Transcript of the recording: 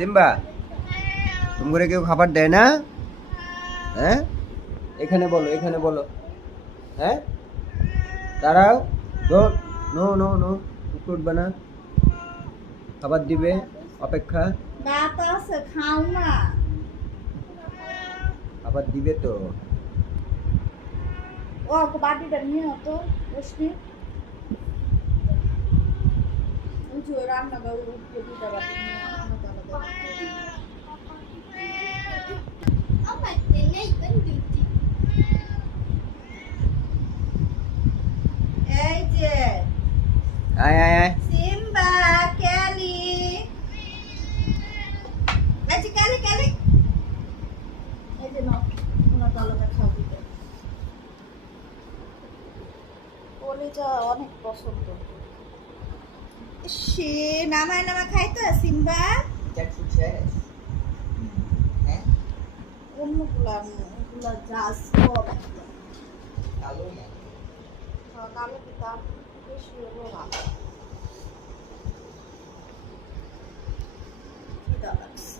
Simba তুমি করে কেউ খাবার দেয় না? হ্যাঁ এখানে বলো, এখানে বলো। হ্যাঁ দাঁড়াও, নো নো নো, উঠবে না, খাবার দিবে, অপেক্ষা। দাঁত আছে, খাও না। খাবার দিবে তো। ও বাটিটা নিয়ে তো রশ্মি উঠে রান্না করে উঠে দুটা বাটি নিয়ে এই যে আয় আয় আয়। সিম্বা ক্যালি, এই যে ক্যালি ক্যালি, এই যে নাও তোমার তলাটা খাও দিতে। কলিজা অনেক পছন্দ। সে নামায় নামা খাইতো সিম্বা। হ্যাঁ অন্যগুলা ওগুলা জাস কম একদম। কালো না। কালো পিতা বেশি হলো না। খিদা লাগছে।